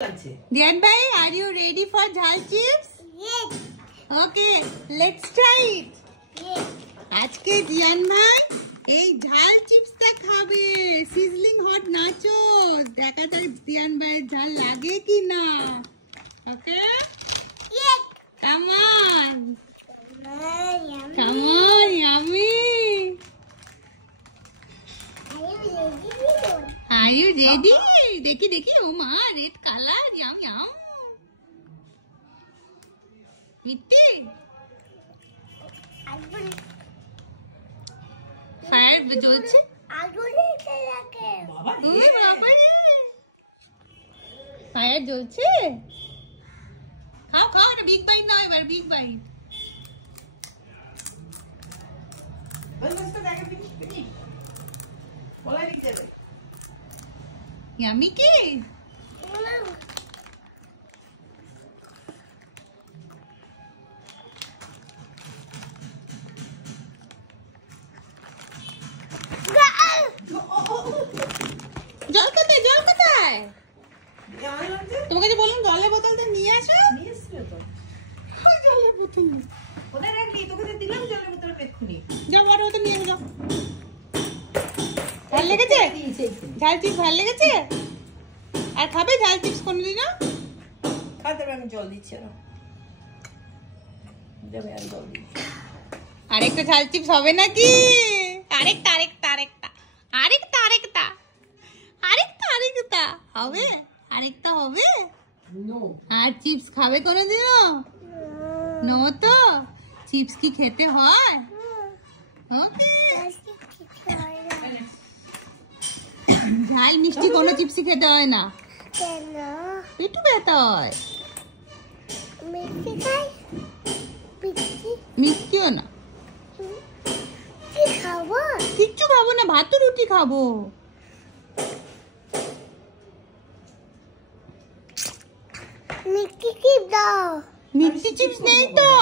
Diyan bhai, are you ready for jhal chips? Yes. Okay, let's try it. Yes. আজকে দিয়ান ভাই এই ঝাল চিপসটা খাবে, সিজলিং হট নাচোস। দেখা যাক দিয়ান ভাইয়ের ঝাল লাগে কি না। ওকে? Yes. Come on. Yummy. Come on, yummy. Are you ready? देखी देखी, ओ माँ, रेड कलर, यम यम। मिट्टी। फायर জ্বলছে। ফায়ার জ্বলছে। খাও খাও, এটা বিগ বাইট নাও, এবার বিগ বাইট। ইয়ামি কি? জল কোথায়, জল কোথায়? তোমাকে যে বললাম জলের বোতলটা নিয়ে আসো। জলের বোতল কোথায় রাখলি? তোকে তো দিলাম জলের বোতল পেছনে। যাও বড় বোতল নিয়ে যাও। ভাল লেগেছে? ঝাল চিপস ভাল লেগেছে? আর খাবে ঝাল চিপস কোনদিনও? খাতে আমি জল দিচ্ছি না। দেবে আর জল দিচ্ছি। আরেকটা ঝাল চিপস হবে নাকি? আরেকটা আরেকটা আরেকটা আরেকটা আরেকটা আরেকটা আরেকটা হবে? আরেকটা হবে? নো। আর চিপস খাবে কোনোদিনও? নো তো? চিপস কি খেতে হয়? ওকে। ঝাল মিষ্টি কোনো চিপসই খেতে হয় না। কেন? পেটু ব্যথা হয়। মিষ্টি খাই? মিষ্টিও না। কি খাবো? কিচ্ছু খাবো না, ভাত রুটি খাবো। মিষ্টি কি দাও? মিষ্টি চিপস নেই তো।